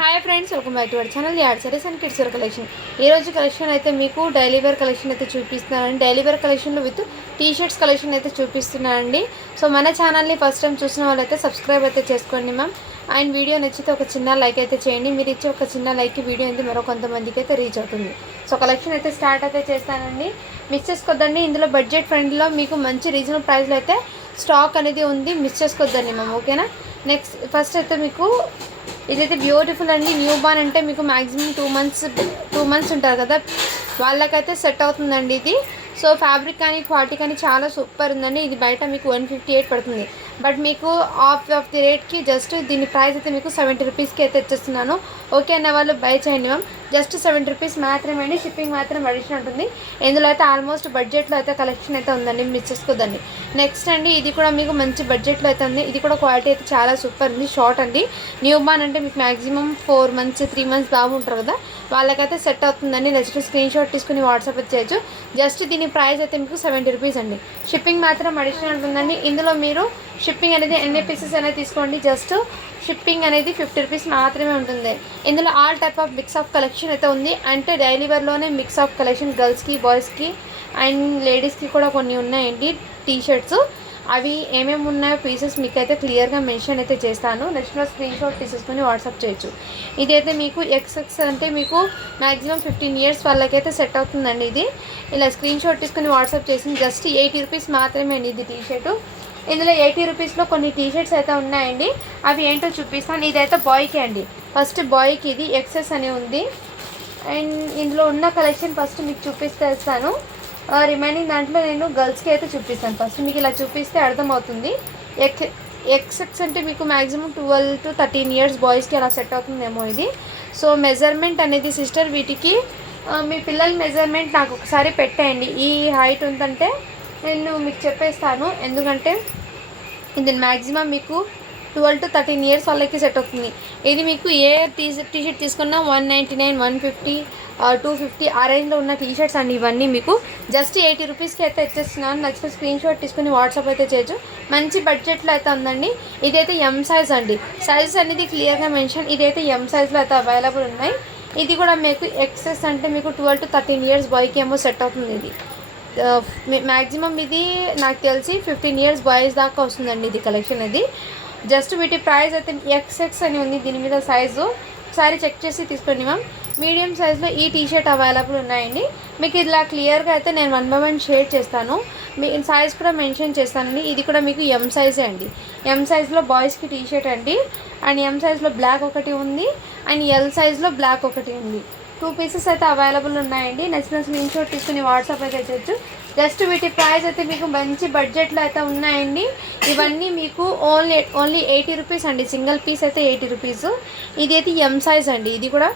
Hi friends, welcome back to our channel ad sarees and kids wear collection. ఈరోజు collection అయితే మీకు daily wear collection అయితే చూపిస్తున్నానండి. Daily wear కలెక్షన్లో విత్ టీ షర్ట్స్ కలెక్షన్ అయితే చూపిస్తున్నానండి. సో మన ఛానల్ని ఫస్ట్ టైం చూసిన వాళ్ళైతే సబ్స్క్రైబ్ అయితే చేసుకోండి మ్యామ్. అండ్ వీడియో నచ్చితే ఒక చిన్న లైక్ అయితే చేయండి. మీరు ఇచ్చే ఒక చిన్న లైక్ వీడియో అయితే మరో కొంతమందికి అయితే రీచ్ అవుతుంది. సో కలెక్షన్ అయితే స్టార్ట్ అయితే చేస్తానండి. మిస్ చేసుకోవద్దండి. ఇందులో బడ్జెట్ ఫ్రెండ్లో మీకు మంచి రీజనబుల్ ప్రైస్లో అయితే స్టాక్ అనేది ఉంది. మిస్ చేసుకోవద్దండి మ్యామ్, ఓకేనా. నెక్స్ట్ ఫస్ట్ అయితే మీకు ఇదైతే బ్యూటిఫుల్ అండి. న్యూ బార్న్ అంటే మీకు మ్యాక్సిమం 2 months ఉంటారు కదా, వాళ్ళకైతే సెట్ అవుతుందండి ఇది. సో ఫ్యాబ్రిక్ కానీ క్వాలిటీ కానీ చాలా సూపర్ ఉందండి. ఇది బయట మీకు 158 పడుతుంది, బట్ మీకు ఆఫ్ ది రేట్కి జస్ట్ దీని ప్రైస్ అయితే మీకు 70 రూపీస్కి అయితే ఇచ్చేస్తున్నాను. ఓకే అన్న వాళ్ళు బై చేయండి మ్యామ్. జస్ట్ 70 రూపీస్ మాత్రమే అండి. షిప్పింగ్ మాత్రం అడిషన్ ఉంటుంది. ఇందులో అయితే ఆల్మోస్ట్ బడ్జెట్లో అయితే కలెక్షన్ అయితే ఉందండి, మిస్ చేసుకోదండి. నెక్స్ట్ అండి, ఇది కూడా మీకు మంచి బడ్జెట్లో అయితే ఉంది. ఇది కూడా క్వాలిటీ అయితే చాలా సూపర్ ఉంది. షార్ట్ అండి. న్యూ బార్న్ అంటే మీకు మ్యాక్సిమం 4 months 3 months బాబు ఉంటారు కదా, వాళ్ళకైతే సెట్ అవుతుందండి. నెక్స్ట్ స్క్రీన్ షాట్ తీసుకుని వాట్సాప్ అయితే చేయొచ్చు. జస్ట్ దీని ప్రైస్ అయితే మీకు 70 రూపీస్ అండి. షిప్పింగ్ మాత్రం అడిషనల్ ఉంటుందండి. ఇందులో మీరు షిప్పింగ్ అనేది ఎన్ని పీసెస్ అనేది తీసుకోండి, జస్ట్ షిప్పింగ్ అనేది 50 రూపీస్ మాత్రమే ఉంటుంది. ఇందులో all type of mix of collection అయితే ఉంది. అంటే డైలీ వేర్లోనే మిక్స్ ఆఫ్ కలెక్షన్ గర్ల్స్కి, బాయ్స్కి అండ్ లేడీస్కి కూడా కొన్ని ఉన్నాయండి టీ షర్ట్స్. అవి ఏమేమి ఉన్నాయో పీసెస్ మీకు అయితే క్లియర్గా మెన్షన్ అయితే చేస్తాను. నెక్స్ట్ స్క్రీన్ షాట్ తీసేసుకొని వాట్సాప్ చేయొచ్చు. ఇదైతే మీకు ఎక్స్ఎక్స్ అంటే మీకు మ్యాక్సిమం 15 years వాళ్ళకైతే సెట్ అవుతుందండి. ఇది ఇలా స్క్రీన్ షాట్ తీసుకుని వాట్సాప్ చేసి జస్ట్ 80 రూపీస్ మాత్రమే అండి ఇది టీ షర్టు. ఇందులో 80 రూపీస్లో కొన్ని టీ షర్ట్స్ అయితే ఉన్నాయండి. అవి ఏంటో చూపిస్తాను. ఇదైతే బాయ్కి అండి. ఫస్ట్ బాయ్కి ఇది ఎక్సెస్ అని ఉంది. అండ్ ఇందులో ఉన్న కలెక్షన్ ఫస్ట్ మీకు చూపిస్తాను. రిమైనింగ్ దాంట్లో నేను గర్ల్స్కి అయితే చూపిస్తాను. ఫస్ట్ మీకు ఇలా చూపిస్తే అర్థమవుతుంది. ఎక్సెక్స్ అంటే మీకు మ్యాక్సిమం 12 to 13 years బాయ్స్కి అలా సెట్ అవుతుందేమో ఇది. సో మెజర్మెంట్ అనేది సిస్టర్ వీటికి మీ పిల్లల మెజర్మెంట్ నాకు ఒకసారి పెట్టేయండి. ఈ హైట్ ఉందంటే నేను మీకు చెప్పేస్తాను. ఎందుకంటే ఇది మ్యాక్సిమం మీకు 12 to 13 years వాళ్ళకి సెట్ అవుతుంది. ఇది మీకు ఏ టీషర్ట్ తీసుకున్నా 199, 150, 250 ఆ రేంజ్లో ఉన్న టీషర్ట్స్ అండి. ఇవన్నీ మీకు జస్ట్ 80 రూపీస్కి అయితే ఇచ్చేస్తున్నాను. నచ్చిన స్క్రీన్ షాట్ తీసుకుని వాట్సాప్ అయితే చేయొచ్చు. మంచి బడ్జెట్లో అయితే ఉందండి. ఇదైతే ఎం సైజ్ అండి. సైజెస్ అనేది క్లియర్గా మెన్షన్. ఇదైతే ఎం సైజ్లో అయితే అవైలబుల్ ఉన్నాయి. ఇది కూడా మీకు ఎక్సెస్ అంటే మీకు 12 to 13 years బాయ్కి ఏమో సెట్ అవుతుంది. ఇది మ్యాక్సిమం ఇది నాకు తెలిసి 15 years బాయ్స్ దాకా వస్తుందండి ఇది కలెక్షన్. ఇది జస్ట్ వీటి ప్రైస్ అయితే ఎక్స్ఎక్స్ అని ఉంది దీని మీద సైజు. ఒకసారి చెక్ చేసి తీసుకోండి మ్యామ్. మీడియం సైజ్లో ఈ టీషర్ట్ అవైలబుల్ ఉన్నాయండి. మీకు ఇలా క్లియర్గా అయితే నేను 1 by 1 షేర్ చేస్తాను. మీ సైజ్ కూడా మెన్షన్ చేస్తానండి. ఇది కూడా మీకు ఎం సైజే అండి. ఎం సైజ్లో బాయ్స్కి టీషర్ట్ అండి. అండ్ ఎం సైజ్లో బ్లాక్ ఒకటి ఉంది అండ్ ఎల్ సైజ్లో బ్లాక్ ఒకటి ఉంది. 2 pieces అయితే అవైలబుల్ ఉన్నాయండి. నచ్చిన స్క్రీన్ షాట్ తీసుకుని వాట్సాప్ అయితే చేయొచ్చు. జస్ట్ వీటి ప్రైస్ అయితే మీకు మంచి బడ్జెట్లో అయితే ఉన్నాయండి. ఇవన్నీ మీకు ఓన్లీ 80 రూపీస్ అండి. సింగిల్ పీస్ అయితే 80 రూపీస్. ఇది అయితే ఎం సైజ్ అండి. ఇది కూడా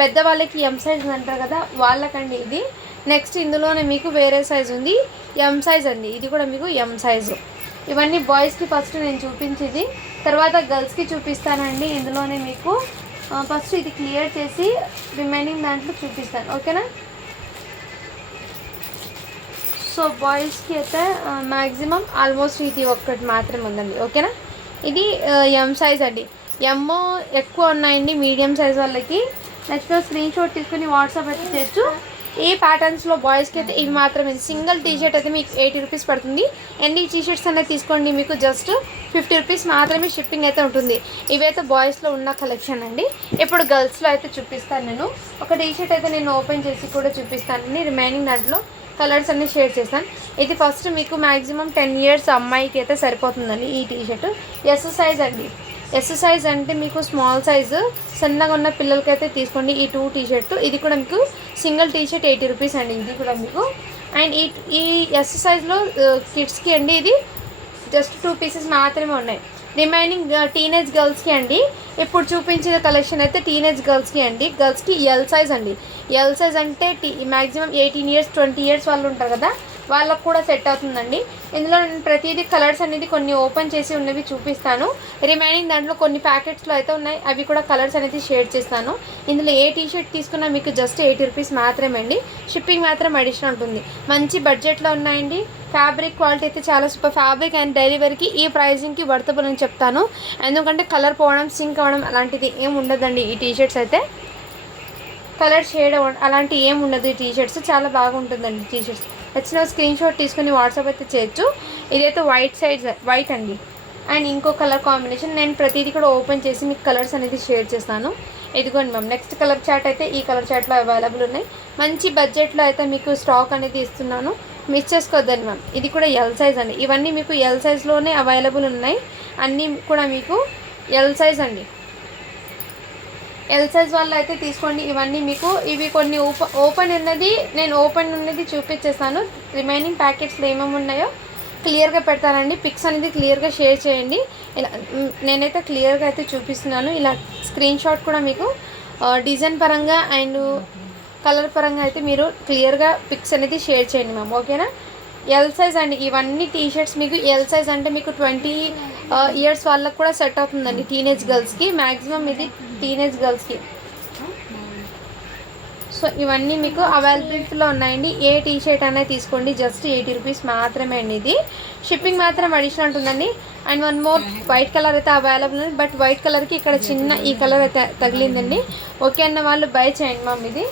పెద్దవాళ్ళకి ఎం సైజ్ అంటారు కదా, వాళ్ళకండి ఇది. నెక్స్ట్ ఇందులోనే మీకు వేరే సైజ్ ఉంది, ఎం సైజ్ అండి. ఇది కూడా మీకు ఎం సైజు. ఇవన్నీ బాయ్స్కి ఫస్ట్ నేను చూపించేది, తర్వాత గర్ల్స్కి చూపిస్తానండి. ఇందులోనే మీకు ఫస్ట్ ఇది క్లియర్ చేసి రిమైనింగ్ దాంట్లో చూపిస్తాను, ఓకేనా. సో బాయ్స్కి అయితే మ్యాక్సిమం ఆల్మోస్ట్ ఇది ఒక్కటి మాత్రమే ఉందండి, ఓకేనా. ఇది ఎం సైజ్ అండి. ఎమ్ ఎక్కువ ఉన్నాయండి మీడియం సైజ్ వాళ్ళకి. నెక్స్ట్ స్క్రీన్ షాట్ తీసుకుని వాట్సాప్ అయితే చేయొచ్చు. ఈ ప్యాటర్న్స్లో బాయ్స్కి అయితే ఇవి మాత్రమే. సింగిల్ టీషర్ట్ అయితే మీకు 80 రూపీస్ పడుతుంది. ఎన్ని టీషర్ట్స్ అనేది తీసుకోండి, మీకు జస్ట్ 50 రూపీస్ మాత్రమే షిప్పింగ్ అయితే ఉంటుంది. ఇవైతే బాయ్స్లో ఉన్న కలెక్షన్ అండి. ఇప్పుడు గర్ల్స్లో అయితే చూపిస్తాను. నేను ఒక టీషర్ట్ అయితే నేను ఓపెన్ చేసి కూడా చూపిస్తానండి. రిమైనింగ్ దాంట్లో కలర్స్ అన్నీ షేర్ చేస్తాను. ఇది ఫస్ట్ మీకు మ్యాక్సిమం 10 years అమ్మాయికి అయితే సరిపోతుందండి ఈ టీషర్ట్. ఎస్ సైజ్ అండి. ఎస్ సైజ్ అంటే మీకు స్మాల్ సైజు సన్నగా ఉన్న పిల్లలకైతే తీసుకోండి ఈ 2 టీషర్ట్. ఇది కూడా మీకు సింగిల్ టీషర్ట్ 80 రూపీస్ అండి. ఇది కూడా మీకు. అండ్ ఈ ఎస్ సైజ్లో కిడ్స్కి అండి ఇది జస్ట్ 2 pieces మాత్రమే ఉన్నాయి. రిమైనింగ్ టీనేజ్ గర్ల్స్కి అండి. ఇప్పుడు చూపించిన కలెక్షన్ అయితే టీనేజ్ గర్ల్స్కి అండి. గర్ల్స్కి ఎల్ సైజ్ అండి. ఎల్ సైజ్ అంటే మ్యాక్సిమం 18 years 20 years వాళ్ళు ఉంటారు కదా, వాళ్ళకు కూడా సెట్ అవుతుందండి. ఇందులో నేను ప్రతిదీ కలర్స్ అనేది కొన్ని ఓపెన్ చేసి ఉన్నవి చూపిస్తాను. రిమైనింగ్ దాంట్లో కొన్ని ప్యాకెట్స్లో అయితే ఉన్నాయి, అవి కూడా కలర్స్ అనేది షేర్ చేస్తాను. ఇందులో ఏ టీషర్ట్ తీసుకున్నా మీకు జస్ట్ 80 రూపీస్ మాత్రమే అండి. షిప్పింగ్ మాత్రం అడిషనల్ ఉంటుంది. మంచి బడ్జెట్లో ఉన్నాయండి. ఫ్యాబ్రిక్ క్వాలిటీ అయితే చాలా సూపర్. ఫ్యాబ్రిక్ అండ్ డెలివరీకి ఈ ప్రైజింగ్కి వర్తబుల్ అని చెప్తాను. ఎందుకంటే కలర్ పోవడం, సింక్ అవ్వడం అలాంటిది ఏం ఉండదండి. ఈ టీషర్ట్స్ అయితే కలర్ షేడ్ అలాంటి ఏం ఉండదు. ఈ టీషర్ట్స్ చాలా బాగుంటుందండి. టీషర్ట్స్ నచ్చిన స్క్రీన్ షాట్ తీసుకుని వాట్సాప్ అయితే చేయొచ్చు. ఇదైతే వైట్ అండి. అండ్ ఇంకో కలర్ కాంబినేషన్ నేను ప్రతిదీ కూడా ఓపెన్ చేసి మీకు కలర్స్ అనేది షేర్ చేస్తాను. ఇదిగోండి మ్యామ్. నెక్స్ట్ కలర్ చార్ట్ అయితే ఈ కలర్ చార్ట్లో అవైలబుల్ ఉన్నాయి. మంచి బడ్జెట్లో అయితే మీకు స్టాక్ అనేది ఇస్తున్నాను, మిస్ చేసుకోవద్దండి మ్యామ్. ఇది కూడా ఎల్ సైజ్ అండి. ఇవన్నీ మీకు ఎల్ సైజ్లోనే అవైలబుల్ ఉన్నాయి. అన్నీ కూడా మీకు ఎల్ సైజ్ అండి. ఎల్ సైజ్ వాళ్ళు అయితే తీసుకోండి. ఇవన్నీ మీకు ఇవి కొన్ని ఓపెన్ ఉన్నది చూపించేస్తాను. రిమైనింగ్ ప్యాకెట్స్లో ఏమేమి ఉన్నాయో క్లియర్గా పెడతానండి. పిక్స్ అనేది క్లియర్గా షేర్ చేయండి. ఇలా నేనైతే క్లియర్గా అయితే చూపిస్తున్నాను. ఇలా స్క్రీన్ షాట్ కూడా మీకు డిజైన్ పరంగా అండ్ కలర్ పరంగా అయితే మీరు క్లియర్గా పిక్స్ అనేది షేర్ చేయండి మ్యామ్. ఓకేనా? ఎల్ సైజ్ అండి. ఇవన్నీ టీషర్ట్స్ మీకు ఎల్ సైజ్ అంటే మీకు 20 ఇయర్స్ వాళ్ళకి కూడా సెట్ అవుతుందండి. టీనేజ్ గర్ల్స్కి మ్యాక్సిమం ఇది టీనేజ్ గర్ల్స్కి. సో ఇవన్నీ మీకు అవైలబిలిటీలో ఉన్నాయండి. ఏ టీ షర్ట్ అనేది తీసుకోండి. జస్ట్ 80 రూపీస్ మాత్రమే అండి. ఇది షిప్పింగ్ మాత్రం అడిషనల్ ఉంటుందండి. And one more white colour అయితే అవైలబుల్ ఉంది. బట్ వైట్ కలర్కి ఇక్కడ చిన్న ఈ కలర్ అయితే తగిలిందండి. ఓకే అన్న వాళ్ళు బై చేయండి మ్యామ్. ఇది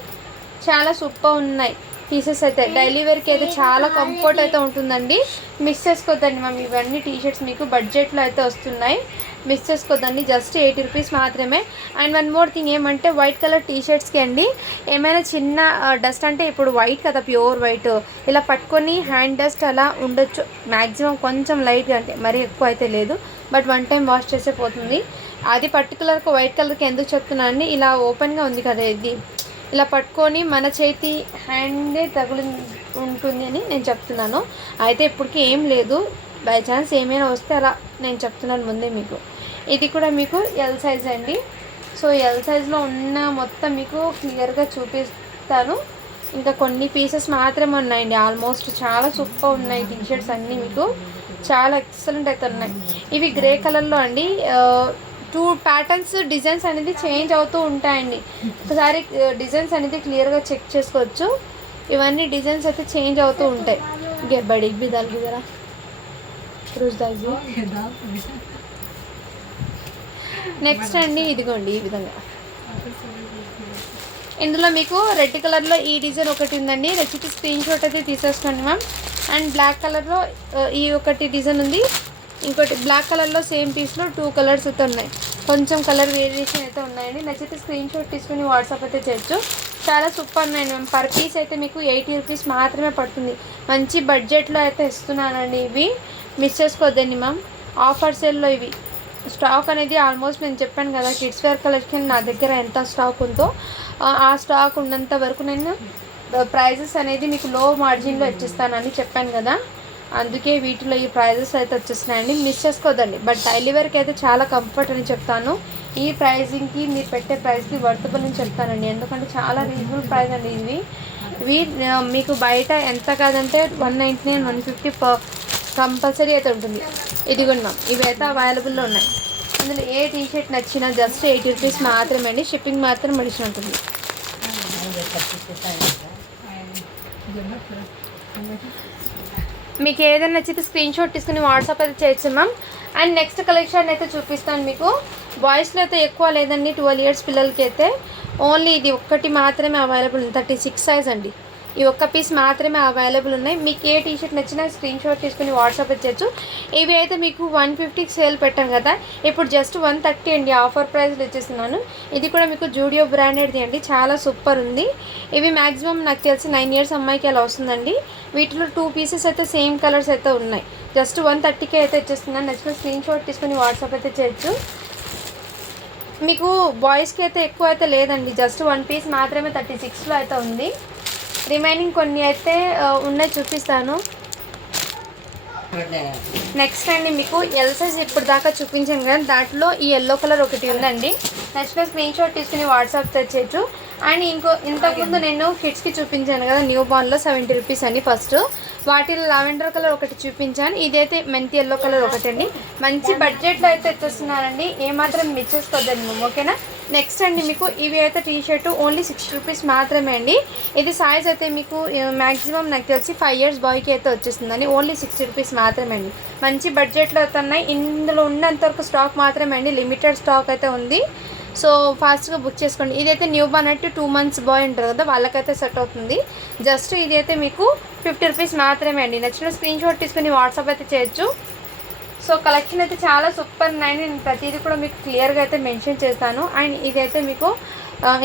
చాలా సూపర్ ఉన్నాయి పీసెస్ అయితే. డైలీ వేర్కి అయితే చాలా కంఫర్ట్ అయితే ఉంటుందండి. మిస్ చేసుకోవద్దండి మ్యామ్. ఇవన్నీ టీషర్ట్స్ మీకు బడ్జెట్లో అయితే వస్తున్నాయి. మిస్ చేసుకోవద్దండి. జస్ట్ 80 రూపీస్ మాత్రమే. అండ్ వన్ మోర్ థింగ్ ఏమంటే వైట్ కలర్ టీషర్ట్స్కి అండి ఏమైనా చిన్న డస్ట్ అంటే ఇప్పుడు వైట్ కదా, ప్యూర్ వైట్, ఇలా పట్టుకొని హ్యాండ్ డస్ట్ అలా ఉండొచ్చు. మ్యాక్సిమం కొంచెం లైట్గా, అంటే మరీ ఎక్కువ అయితే లేదు. బట్ వన్ టైం వాష్ చేసే పోతుంది. అది పర్టికులర్గా వైట్ కలర్కి ఎందుకు చెప్తున్నా అండి, ఇలా ఓపెన్గా ఉంది కదా, ఇది ఇలా పట్టుకొని మన చేతి హ్యాండే తగులు ఉంటుంది అని నేను చెప్తున్నాను. అయితే ఇప్పటికీ ఏం లేదు. బై ఛాన్స్ ఏమైనా వస్తే అలా నేను చెప్తున్నాను ముందే మీకు. ఇది కూడా మీకు ఎల్ సైజ్ అండి. సో ఎల్ సైజ్లో ఉన్న మొత్తం మీకు క్లియర్గా చూపిస్తాను. ఇంకా కొన్ని పీసెస్ మాత్రమే ఉన్నాయండి. ఆల్మోస్ట్ చాలా సూపర్ ఉన్నాయి టీషర్ట్స్ అన్నీ మీకు చాలా ఎక్సలెంట్ అయితే ఉన్నాయి. ఇవి గ్రే కలర్లో అండి. 2 ప్యాటర్న్స్ డిజైన్స్ అనేది చేంజ్ అవుతూ ఉంటాయండి. ఒకసారి డిజైన్స్ అనేది క్లియర్గా చెక్ చేసుకోవచ్చు. ఇవన్నీ డిజైన్స్ అయితే చేంజ్ అవుతూ ఉంటాయి. బడి బిదాలు గిదరా రోజు దాగి. నెక్స్ట్ అండి ఇదిగోండి ఈ విధంగా. ఇందులో మీకు రెడ్ కలర్లో ఈ డిజైన్ ఒకటి ఉందండి. నచ్చితే స్క్రీన్ షాట్ అయితే తీసేసుకోండి మ్యామ్. అండ్ బ్లాక్ కలర్లో ఈ ఒకటి డిజైన్ ఉంది. ఇంకోటి బ్లాక్ కలర్లో సేమ్ పీస్లో 2 కలర్స్ అయితే ఉన్నాయి. కొంచెం కలర్ వేరియేషన్ అయితే ఉన్నాయండి. నచ్చితే స్క్రీన్ షాట్ తీసుకుని వాట్సాప్ అయితే చేయొచ్చు. చాలా సూపర్ ఉన్నాయండి మ్యామ్. పర్ పీస్ అయితే మీకు 80 రూపీస్ మాత్రమే పడుతుంది. మంచి బడ్జెట్లో అయితే ఇస్తున్నానండి. ఇవి మిస్ చేసుకోవద్దండి మ్యామ్. ఆఫర్ సేల్లో ఇవి స్టాక్ అనేది ఆల్మోస్ట్ నేను చెప్పాను కదా, కిడ్స్ వేర్ కలెక్షన్ నా దగ్గర ఎంత స్టాక్ ఉందో ఆ స్టాక్ ఉన్నంత వరకు నేను ప్రైజెస్ అనేది మీకు లో మార్జిన్లో ఇచ్చిస్తానని చెప్పాను కదా. అందుకే వీటిలో ఈ ప్రైజెస్ అయితే వచ్చేస్తున్నాయండి. మిస్ చేసుకోవద్దండి. బట్ డైలీ వేర్కి అయితే చాలా కంఫర్ట్ అని చెప్తాను. ఈ ప్రైజింగ్కి మీరు పెట్టే ప్రైస్కి వర్తబుల్ అని చెప్తానండి. ఎందుకంటే చాలా రీజనబుల్ ప్రైస్ అండి ఇవి. మీకు బయట ఎంత కాదంటే 199, 150 కంపల్సరీ అయితే ఉంటుంది. ఇదిగోండి ఇవి అయితే అవైలబుల్లో ఉన్నాయి. అందులో ఏ టీషర్ట్ నచ్చినా జస్ట్ 80 రూపీస్ మాత్రమే అండి. షిప్పింగ్ మాత్రం అడిషన్ ఉంటుంది. మీకు ఏదైనా నచ్చితే స్క్రీన్ షాట్ తీసుకుని వాట్సాప్ అయితే చేయొచ్చు మ్యామ్. అండ్ నెక్స్ట్ కలెక్షన్ అయితే చూపిస్తాను మీకు. బాయ్స్లో అయితే ఎక్కువ లేదండి. 12 ఇయర్స్ పిల్లలకి అయితే ఓన్లీ ఇది ఒక్కటి మాత్రమే అవైలబుల్ ఉంది. 36 సైజ్ అండి. ఈ ఒక్క పీస్ మాత్రమే అవైలబుల్ ఉన్నాయి. మీకు ఏ టీషర్ట్ నచ్చినా స్క్రీన్ షాట్ తీసుకుని వాట్సాప్ చేయొచ్చు. ఇవి అయితే మీకు 150కి సేల్ పెట్టాను కదా, ఇప్పుడు జస్ట్ 130 అండి. ఆఫర్ ప్రైస్లో ఇచ్చేస్తున్నాను. ఇది కూడా మీకు జూడియో బ్రాండెడ్ది అండి. చాలా సూపర్ ఉంది. ఇవి మ్యాక్సిమం నాకు తెలిసి 9 ఇయర్స్ అమ్మాయికి అలా వస్తుందండి. వీటిలో 2 పీసెస్ అయితే సేమ్ కలర్స్ అయితే ఉన్నాయి. జస్ట్ 130కే అయితే ఇచ్చేస్తున్నాను. నచ్చిన స్క్రీన్ షాట్ తీసుకుని వాట్సాప్ అయితే చేయొచ్చు. మీకు బాయ్స్కి అయితే ఎక్కువ అయితే లేదండి. జస్ట్ 1 పీస్ మాత్రమే 36లో అయితే ఉంది. రిమైనింగ్ కొన్ని అయితే ఉన్నాయి, చూపిస్తాను. నెక్స్ట్ అండి మీకు ఎల్ సైజ్ ఇప్పుడు దాకా చూపించాను కదా, దాంట్లో ఈ ఎల్లో కలర్ ఒకటి ఉందండి. నెక్స్ట్ స్క్రీన్ షాట్ తీసుకుని వాట్సాప్ చేయొచ్చు. అండ్ ఇంతకుముందు నేను కిడ్స్కి చూపించాను కదా, న్యూ బార్న్లో 70 రూపీస్ అండి ఫస్ట్. వాటిలో లావెండర్ కలర్ ఒకటి చూపించాను. ఇదైతే మెంతి ఎల్లో కలర్ ఒకటి అండి. మంచి బడ్జెట్లో అయితే ఇచ్చేస్తున్నానండి. ఏమాత్రం మిస్ చేసుకోవద్దండి మేము. ఓకేనా? నెక్స్ట్ అండి మీకు ఇవి అయితే టీ షర్ట్ ఓన్లీ 60 రూపీస్ మాత్రమే అండి. ఇది సైజ్ అయితే మీకు మ్యాక్సిమం నాకు తెలిసి 5 ఇయర్స్ బాయ్కి అయితే వచ్చేస్తుందండి. ఓన్లీ 60 రూపీస్ మాత్రమే అండి. మంచి బడ్జెట్లో అయితే ఉన్నాయి. ఇందులో ఉన్నంతవరకు స్టాక్ మాత్రమే అండి, లిమిటెడ్ స్టాక్ అయితే ఉంది. సో ఫాస్ట్గా బుక్ చేసుకోండి. ఇదైతే న్యూ బార్న్ అంటే 2 months బాయ్ ఉంటారు కదా, వాళ్ళకైతే సెట్ అవుతుంది. జస్ట్ ఇది అయితే మీకు 50 రూపీస్ మాత్రమే అండి. నచ్చిన స్క్రీన్ షాట్ తీసుకుని వాట్సాప్ అయితే చేయొచ్చు. సో కలెక్షన్ అయితే చాలా సూపర్ ఉన్నాయి. నేను ప్రతిదీ కూడా మీకు క్లియర్గా అయితే మెన్షన్ చేస్తాను. అండ్ ఇదైతే మీకు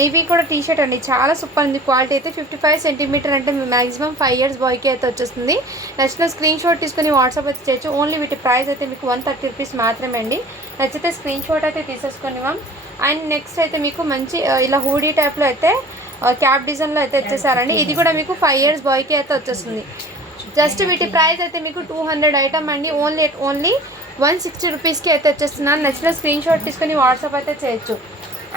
ఇవి కూడా టీ షర్ట్ అండి, చాలా సూపర్ ఉంది. క్వాలిటీ అయితే 55 సెంటీమీటర్ అంటే మ్యాక్సిమం 5 ఇయర్స్ బాయ్కి అయితే వచ్చేస్తుంది. నచ్చిన స్క్రీన్ షాట్ తీసుకుని వాట్సాప్ అయితే చేయొచ్చు. ఓన్లీ వీటి ప్రైస్ అయితే మీకు 130 రూపీస్ మాత్రమే అండి. నచ్చితే స్క్రీన్ షాట్ అయితే తీసేసుకొని మ్యామ్. అండ్ నెక్స్ట్ అయితే మీకు మంచి ఇలా హూడీ టైప్లో అయితే క్యాప్ డిజైన్లో అయితే వచ్చేసారండి. ఇది కూడా మీకు 5 ఇయర్స్ బాయ్కి అయితే వచ్చేస్తుంది. జస్ట్ వీటి ప్రైస్ అయితే మీకు 200 ఐటమ్ అండి. ఓన్లీ 160 రూపీస్కి అయితే వచ్చేస్తున్నాను. నచ్చిన స్క్రీన్ షాట్ తీసుకొని వాట్సాప్ అయితే చేయొచ్చు.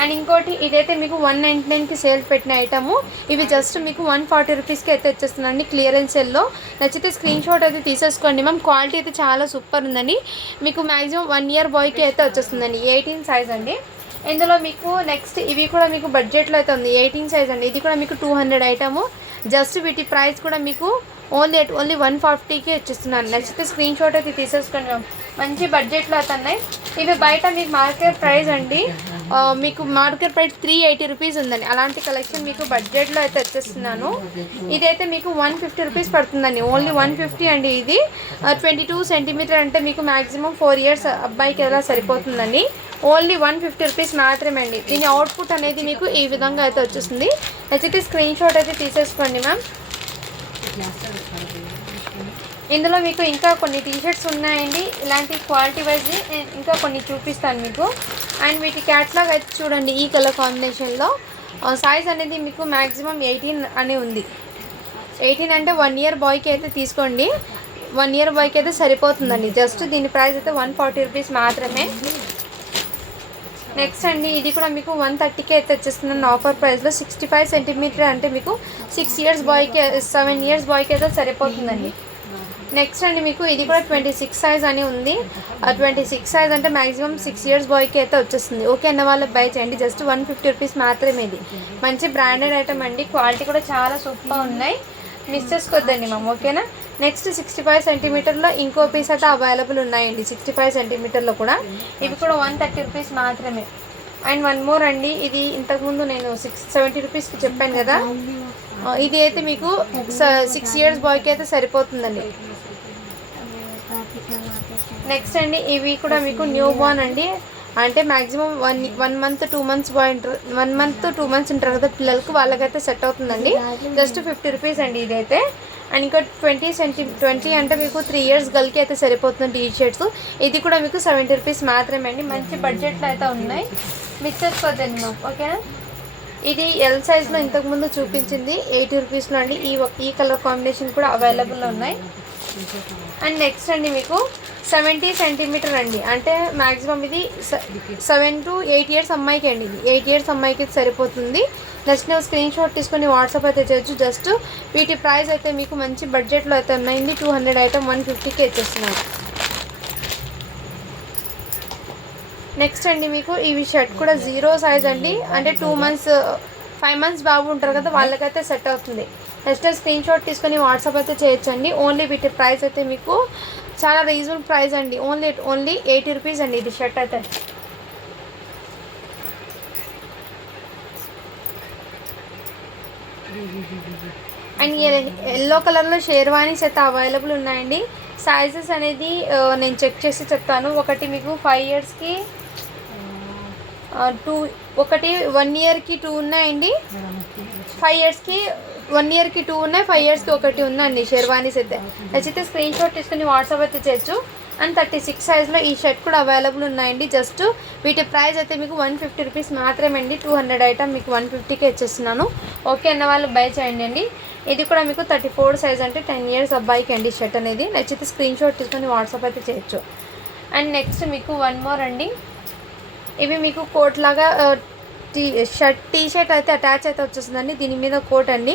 అండ్ ఇంకోటి ఇదైతే మీకు 199కి సేల్ పెట్టిన ఐటము. ఇవి జస్ట్ మీకు 140 రూపీస్కి అయితే వచ్చేస్తుందండి క్లియరెన్స్ సేల్లో. నచ్చితే స్క్రీన్ షాట్ అయితే తీసేసుకోండి మ్యామ్. క్వాలిటీ అయితే చాలా సూపర్ ఉందండి. మీకు మ్యాక్సిమం 1 ఇయర్ బాయ్కి అయితే వచ్చేస్తుందండి. 18 సైజ్ అండి. ఇందులో మీకు నెక్స్ట్ ఇవి కూడా మీకు బడ్జెట్లో అయితే ఉంది. 18 సైజ్ అండి. ఇది కూడా మీకు 200 ఐటము. జస్ట్ వీటి ప్రైస్ కూడా మీకు ఓన్లీ 140కి ఇచ్చిస్తున్నాను. నచ్చితే స్క్రీన్ షాట్ అయితే తీసేసుకుని మంచి బడ్జెట్లో అయితే ఉన్నాయి. ఇవి బయట మీకు మార్కెట్ ప్రైస్ అండి, మీకు మార్కెట్ ప్రైస్ 380 రూపీస్ ఉందండి. అలాంటి కలెక్షన్ మీకు బడ్జెట్లో అయితే వచ్చేస్తున్నాను. ఇదైతే మీకు 150 రూపీస్ పడుతుందండి. ఓన్లీ 150 అండి. ఇది 22 సెంటీమీటర్ అంటే మీకు మ్యాక్సిమం 4 ఇయర్స్ అబ్బాయికి ఎలా సరిపోతుందండి. ఓన్లీ 150 రూపీస్ మాత్రమే అండి. దీని అవుట్పుట్ అనేది మీకు ఈ విధంగా అయితే వచ్చేస్తుంది. నచ్చితే స్క్రీన్ షాట్ అయితే తీసేసుకోండి మ్యామ్. ఇందులో మీకు ఇంకా కొన్ని టీషర్ట్స్ ఉన్నాయండి. ఇలాంటి క్వాలిటీ వైజ్ ఇంకా కొన్ని చూపిస్తాను మీకు. అండ్ వీటి క్యాట్లాగ్ అయితే చూడండి, ఈ కలర్ కాంబినేషన్లో. సైజ్ అనేది మీకు మ్యాక్సిమం 18 అని ఉంది. 18 అంటే 1 ఇయర్ బాయ్కి అయితే తీసుకోండి. 1 ఇయర్ బాయ్కి అయితే సరిపోతుందండి. జస్ట్ దీని ప్రైస్ అయితే 140 రూపీస్ మాత్రమే. నెక్స్ట్ అండి ఇది కూడా మీకు 130కి అయితే వచ్చేస్తున్నాను ఆఫర్ ప్రైస్లో. 65 సెంటీమీటర్ అంటే మీకు 6 ఇయర్స్ బాయ్కి 7 ఇయర్స్ బాయ్కి అయితే సరిపోతుందండి. నెక్స్ట్ అండి మీకు ఇది కూడా 26 సైజ్ అని ఉంది. 26 సైజ్ అంటే మ్యాక్సిమం 6 ఇయర్స్ బాయ్కి అయితే వచ్చేస్తుంది. ఓకే అన్న వాళ్ళకి బై చేయండి. జస్ట్ 150 రూపీస్ మాత్రమే. ఇది మంచి బ్రాండెడ్ ఐటమ్ అండి. క్వాలిటీ కూడా చాలా సూపర్ ఉన్నాయి. మిస్ చేసుకోవద్దండి మ్యామ్, ఓకేనా. నెక్స్ట్ 65 సెంటీమీటర్లో ఇంకో పీస్ అయితే అవైలబుల్ ఉన్నాయండి. 65 సెంటీమీటర్లో కూడా ఇవి కూడా 130 రూపీస్ మాత్రమే. అండ్ వన్ మోర్ అండి, ఇది ఇంతకుముందు నేను 70 రూపీస్కి చెప్పాను కదా. ఇది అయితే మీకు 6 ఇయర్స్ బాయ్కి అయితే సరిపోతుందండి. నెక్స్ట్ అండి ఇవి కూడా మీకు న్యూ బార్న్ అండి. అంటే మ్యాక్సిమం 1 month 2 months బాయ్ ఉంటారు, 1 month 2 months ఉంటారు కదా పిల్లలకు, వాళ్ళకైతే సెట్ అవుతుందండి. జస్ట్ 50 రూపీస్ అండి ఇదైతే. అండ్ ఇంకా 20 అంటే మీకు 3 ఇయర్స్ గర్ల్కి అయితే సరిపోతుంది టీ షర్ట్స్. ఇది కూడా మీకు 70 రూపీస్ మాత్రమే అండి. మంచి బడ్జెట్లో అయితే ఉన్నాయి. మిస్ చేసుకోవద్దండి మ్యామ్, ఓకేనా. ఇది ఎల్ సైజ్లో ఇంతకుముందు చూపించింది 80 రూపీస్లో అండి. ఈ కలర్ కాంబినేషన్ కూడా అవైలబుల్లో ఉన్నాయి. అండ్ నెక్స్ట్ అండి మీకు 70 సెంటీమీటర్ అండి. అంటే మ్యాక్సిమం ఇది 7 to 8 ఇయర్స్ అమ్మాయికి అండి. ఇది 8 ఇయర్స్ అమ్మాయికి సరిపోతుంది. నచ్చిన స్క్రీన్ షాట్ తీసుకొని వాట్సాప్ అయితే చేయొచ్చు. జస్ట్ వీటి ప్రైస్ అయితే మీకు మంచి బడ్జెట్లో అయితే ఉన్నాయండి. 200 ఐటమ్ 150కి ఇచ్చేస్తున్నాను. నెక్స్ట్ అండి మీకు ఇవి షర్ట్ కూడా 0 సైజ్ అండి. అంటే 2 months 5 months బాబు ఉంటారు కదా, వాళ్ళకైతే సెట్ అవుతుంది. నెక్స్ట్ స్క్రీన్ షాట్ తీసుకొని వాట్సాప్ అయితే చేయొచ్చండి. ఓన్లీ వీటి ప్రైస్ అయితే మీకు చాలా రీజనబుల్ ప్రైస్ అండి. ఓన్లీ 80 రూపీస్ అండి ఇది షర్ట్ అయితే. అండ్ ఎల్లో కలర్లో షేర్వానీస్ అయితే అవైలబుల్ ఉన్నాయండి. సైజెస్ అనేది నేను చెక్ చేసి చెప్తాను. ఒకటి మీకు 5 ఇయర్స్కి 2, ఒకటి 1 ఇయర్కి 2 ఉన్నాయండి. 5 ఇయర్స్కి 1 ఇయర్కి 2 ఉన్నాయి, 5 ఇయర్స్కి ఒకటి ఉందండి షెర్వానీస్ అయితే. నచ్చితే స్క్రీన్ షాట్ తీసుకుని వాట్సాప్ అయితే చేయొచ్చు. అండ్ 36 సైజ్లో ఈ షర్ట్ కూడా అవైలబుల్ ఉన్నాయండి. జస్ట్ వీటి ప్రైస్ అయితే మీకు 150 రూపీస్ మాత్రమే అండి. 200 ఐటమ్ మీకు 150కే ఇచ్చేస్తున్నాను. ఓకే అన్న వాళ్ళు బై చేయండి అండి. ఇది కూడా మీకు 34 సైజ్ అంటే 10 ఇయర్స్ అబ్బాయికి అండి షర్ట్ అనేది. నచ్చితే స్క్రీన్ షాట్ తీసుకొని వాట్సాప్ అయితే చేయొచ్చు. అండ్ నెక్స్ట్ మీకు వన్ మోర్ అండి. ఇవి మీకు కోట్ లాగా టీ షర్ట్ అయితే అటాచ్ అయితే వచ్చేస్తుందండి. దీని మీద కోట్ అండి.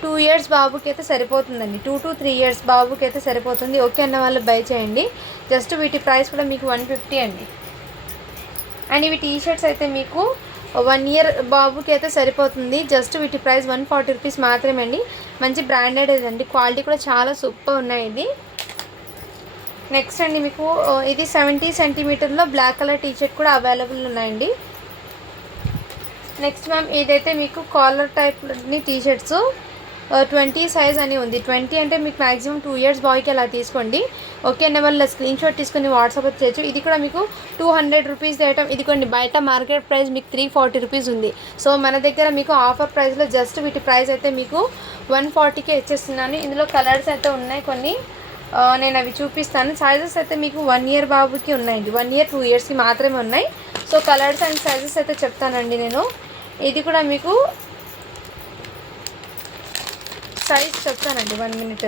2 ఇయర్స్ బాబుకి అయితే సరిపోతుందండి. 2 to 3 ఇయర్స్ బాబుకి అయితే సరిపోతుంది. ఓకే అన్న వాళ్ళు బై చేయండి. జస్ట్ వీటి ప్రైస్ కూడా మీకు 150 అండి. అండ్ ఇవి టీ షర్ట్స్ అయితే మీకు 1 ఇయర్ బాబుకి అయితే సరిపోతుంది. జస్ట్ వీటి ప్రైస్ 140 రూపీస్ మాత్రమే అండి. మంచి బ్రాండెడ్ అండి, క్వాలిటీ కూడా చాలా సూపర్ ఉన్నాయి ఇది. నెక్స్ట్ అండి మీకు ఇది 70 సెంటీమీటర్లో బ్లాక్ కలర్ టీషర్ట్ కూడా అవైలబుల్ ఉన్నాయండి. నెక్స్ట్ మ్యామ్ ఇదైతే మీకు కాలర్ టైప్ని టీషర్ట్స్ 20 సైజ్ అని ఉంది. 20 అంటే మీకు మ్యాక్సిమం 2 ఇయర్స్ బాయ్కి అలా తీసుకోండి. ఓకే అన్న వాళ్ళ స్క్రీన్ షాట్ తీసుకుని వాట్సాప్ చేయొచ్చు. ఇది కూడా మీకు 200 రూపీస్ ఐటమ్. ఇదిగోండి బయట మార్కెట్ ప్రైస్ మీకు 340 రూపీస్ ఉంది. సో మన దగ్గర మీకు ఆఫర్ ప్రైస్లో జస్ట్ వీటి ప్రైస్ అయితే మీకు 140కే ఇచ్చేస్తున్నాను. ఇందులో కలర్స్ అయితే ఉన్నాయి కొన్ని, నేను అవి చూపిస్తాను. సైజెస్ అయితే మీకు 1 ఇయర్ బాబుకి ఉన్నాయండి, 1 ఇయర్ 2 ఇయర్స్కి మాత్రమే ఉన్నాయి. సో కలర్స్ అండ్ సైజెస్ అయితే చెప్తానండి నేను. ఇది కూడా మీకు సైజ్ చెప్తానండి 1 మినిట్.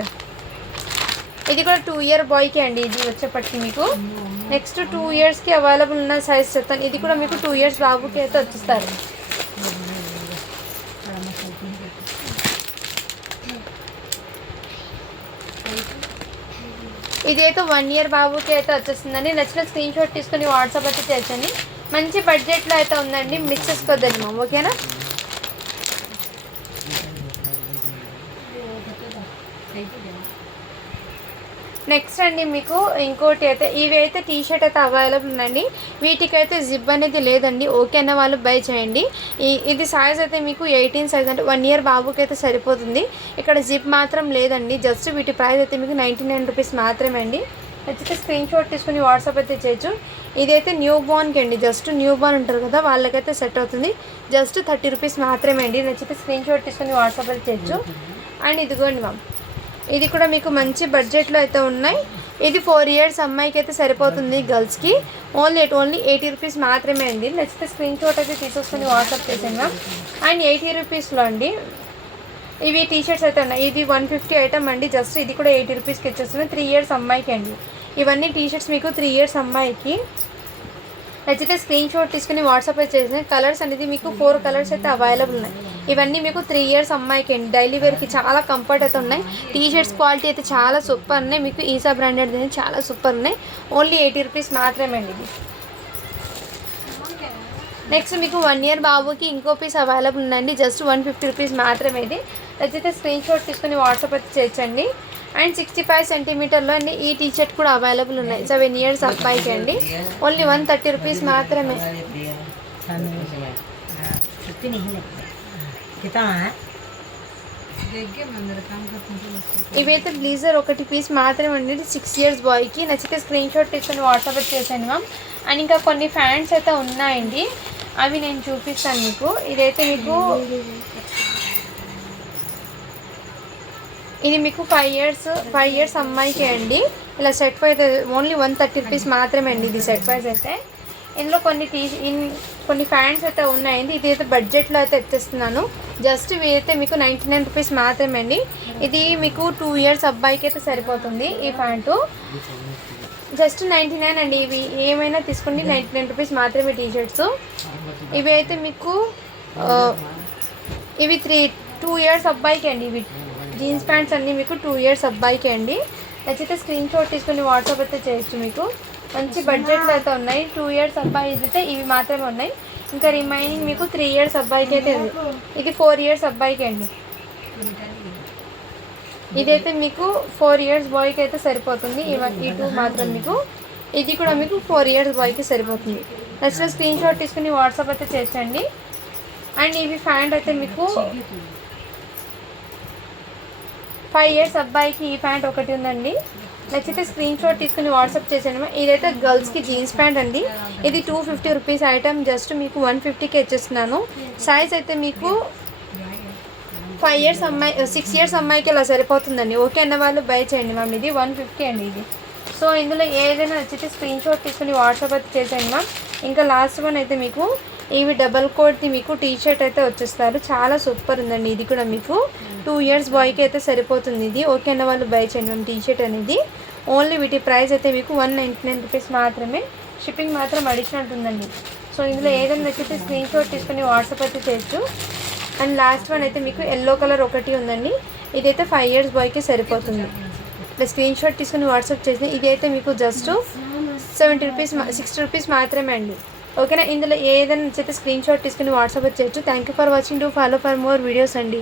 ఇది కూడా 2 ఇయర్ బాయ్కి అండి ఇది వచ్చేప్పటికి మీకు. నెక్స్ట్ 2 ఇయర్స్కి అవైలబుల్ ఉన్న సైజ్ చెప్తాను. ఇది కూడా మీకు 2 ఇయర్స్ బాబుకి అయితే వచ్చేస్తారు. ఇది అయితే 1 ఇయర్ బాబుకి అయితే వచ్చేస్తుందండి. నచ్చిన స్క్రీన్ షాట్ తీసుకుని వాట్సాప్ అయితే చేయొచ్చండి. మంచి బడ్జెట్లో అయితే ఉందండి, మిస్ చేసుకోవద్దండి మ్యామ్, ఓకేనా. నెక్స్ట్ అండి మీకు ఇంకోటి అయితే ఇవి అయితే టీ షర్ట్ అయితే అవైలబుల్ ఉందండి. వీటికైతే జిప్ అనేది లేదండి, ఓకే అన్న వాళ్ళు బై చేయండి. ఇది సైజ్ అయితే మీకు 18 సైజ్ అంటే 1 ఇయర్ బాబుకి అయితే సరిపోతుంది. ఇక్కడ జిప్ మాత్రం లేదండి. జస్ట్ వీటి ప్రైస్ అయితే మీకు 99 రూపీస్ మాత్రమే అండి. నచ్చితే స్క్రీన్ షాట్ తీసుకుని వాట్సాప్ అయితే చేయొచ్చు. ఇదైతే న్యూ బోర్న్కి అండి, జస్ట్ న్యూ బోర్న్ ఉంటారు కదా వాళ్ళకైతే సెట్ అవుతుంది. జస్ట్ 30 రూపీస్ మాత్రమే అండి. నచ్చితే స్క్రీన్ షాట్ తీసుకుని వాట్సాప్ అయితే చేయొచ్చు. అండ్ ఇదిగోండి మ్యామ్, ఇది కూడా మీకు మంచి బడ్జెట్లో అయితే ఉన్నాయి. ఇది 4 ఇయర్స్ అమ్మాయికి అయితే సరిపోతుంది, గర్ల్స్కి ఓన్లీ 80 రూపీస్ మాత్రమే అండి. నచ్చితే స్క్రీన్ షాట్ అయితే తీసుకొని వాట్సాప్ చేసాను మ్యామ్. అండ్ 80 రూపీస్లో అండి ఇవి టీ షర్ట్స్ అయితే ఉన్నాయి. ఇది 150 ఐటమ్ అండి. జస్ట్ ఇది కూడా 80 రూపీస్కి వచ్చేస్తుంది. 3 ఇయర్స్ అమ్మాయికి అండి. ఇవన్నీ టీ షర్ట్స్ మీకు 3 ఇయర్స్ అమ్మాయికి. నచ్చితే స్క్రీన్ షాట్ తీసుకుని వాట్సాప్ అయితే చేసిన కలర్స్ అనేది మీకు 4 కలర్స్ అయితే అవైలబుల్ ఉన్నాయి. ఇవన్నీ మీకు 3 ఇయర్స్ అమ్మాయికి అండి. డైలీ వేర్కి చాలా కంఫర్ట్ అయితే ఉన్నాయి. టీ షర్ట్స్ క్వాలిటీ అయితే చాలా సూపర్ ఉన్నాయి. మీకు ఈసా బ్రాండెడ్ చాలా సూపర్ ఉన్నాయి. ఓన్లీ 80 రూపీస్ మాత్రమే అండి ఇది. నెక్స్ట్ మీకు 1 ఇయర్ బాబుకి ఇంకో పీస్ అవైలబుల్ ఉందండి. జస్ట్ 150 రూపీస్ మాత్రమే ఇది. నచ్చితే స్క్రీన్ షాట్ తీసుకుని వాట్సాప్ అయితే చేయొచ్చండి. అండ్ 65 సెంటీమీటర్లో అండి ఈ టీ షర్ట్ కూడా అవైలబుల్ ఉన్నాయి. 7 ఇయర్స్ అబ్బాయికి అండి. ఓన్లీ 130 రూపీస్ మాత్రమే. ఇవైతే బ్లీజర్ 1 పీస్ మాత్రమే అండి. 6 ఇయర్స్ బాయ్కి. నచ్చితే స్క్రీన్ షాట్ తీసుకుని వాట్సాప్ చేసాను మ్యామ్. అండ్ ఇంకా కొన్ని ఫ్యాంట్స్ అయితే ఉన్నాయండి, అవి నేను చూపిస్తాను మీకు. ఇదైతే మీకు ఇది మీకు 5 ఇయర్స్ అమ్మాయికి అండి. ఇలా సెట్ అయితే ఓన్లీ 130 రూపీస్ మాత్రమే అండి ఇది సెట్ వైజ్ అయితే. ఇందులో కొన్ని ఫ్యాంట్స్ అయితే ఉన్నాయండి. ఇది అయితే బడ్జెట్లో అయితే ఎత్తేస్తున్నాను. జస్ట్ ఇవి అయితే మీకు 99 రూపీస్ మాత్రమే అండి. ఇది మీకు 2 ఇయర్స్ అబ్బాయికి అయితే సరిపోతుంది ఈ ప్యాంటు. జస్ట్ 99 అండి. ఇవి ఏమైనా తీసుకోండి, 99 రూపీస్ మాత్రమే టీ షర్ట్స్. ఇవి అయితే మీకు ఇవి 2 ఇయర్స్ అబ్బాయికి అండి. ఇవి జీన్స్ ప్యాంట్స్ అన్నీ మీకు 2 ఇయర్స్ అబ్బాయికి అండి. నచ్చితే స్క్రీన్ షాట్ తీసుకుని వాట్సాప్ అయితే చేయొచ్చు. మీకు మంచి బడ్జెట్లో అయితే ఉన్నాయి. 2 ఇయర్స్ అబ్బాయి అయితే ఇవి మాత్రమే ఉన్నాయి. ఇంకా రిమైనింగ్ మీకు 3 ఇయర్స్ అబ్బాయికి అయితే ఇది 4 ఇయర్స్ అబ్బాయికి అండి. ఇదైతే మీకు 4 ఇయర్స్ బాయ్కి అయితే సరిపోతుంది. ఈ 2 మాత్రం మీకు. ఇది కూడా మీకు 4 ఇయర్స్ బాయ్కి సరిపోతుంది. నచ్చిన స్క్రీన్ షాట్ తీసుకుని వాట్సాప్ అయితే చేయొచ్చండి. అండ్ ఇవి ప్యాంట్ అయితే మీకు 5 ఇయర్స్ అబ్బాయికి ఈ ప్యాంట్ ఒకటి ఉందండి. నచ్చితే స్క్రీన్ షాట్ తీసుకుని వాట్సాప్ చేసాను. ఇదైతే గర్ల్స్కి జీన్స్ ప్యాంట్ అండి. ఇది 250 రూపీస్ ఐటమ్. జస్ట్ మీకు 150కి ఇచ్చేస్తున్నాను. సైజ్ అయితే మీకు 5 ఇయర్స్ అమ్మాయి 6 ఇయర్స్ అమ్మాయికి ఇలా సరిపోతుందండి. ఓకే అన్న వాళ్ళు బై చేయండి మ్యామ్. ఇది 150 అండి ఇది. సో ఇందులో ఏదైనా నచ్చితే స్క్రీన్ షాట్ తీసుకుని వాట్సాప్ అయితే చేసేయండి మ్యామ్. ఇంకా లాస్ట్ వన్ అయితే మీకు ఇవి డబల్ కోట్ది మీకు టీ షర్ట్ అయితే వచ్చేస్తారు. చాలా సూపర్ ఉందండి. ఇది కూడా మీకు 2 ఇయర్స్ బాయ్కి అయితే సరిపోతుంది ఇది. ఓకే అన్న వాళ్ళు బై చేయండి మ్యామ్. టీ షర్ట్ అనేది ఓన్లీ వీటి ప్రైస్ అయితే మీకు 199 రూపీస్ మాత్రమే. షిప్పింగ్ మాత్రం అడిషనల్ ఉందండి. సో ఇందులో ఏదైనా నచ్చితే స్క్రీన్ షాట్ తీసుకుని వాట్సాప్ అయితే చేయొచ్చు. అండ్ లాస్ట్ వన్ అయితే మీకు ఎల్లో కలర్ ఒకటి ఉందండి. ఇదైతే 5 ఇయర్స్ బాయ్కి సరిపోతుంది. ఇట్లా స్క్రీన్ షాట్ తీసుకుని వాట్సాప్ చేసి ఇది అయితే మీకు జస్ట్ 70 రూపీస్ 60 రూపీస్ మాత్రమే అండి. ఓకేనా. ఇందులో ఏదైనా నచ్చితే స్క్రీన్ షాట్ తీసుకుని వాట్సాప్ చేయొచ్చు. Thank you for watching. Do follow for more videos అండి.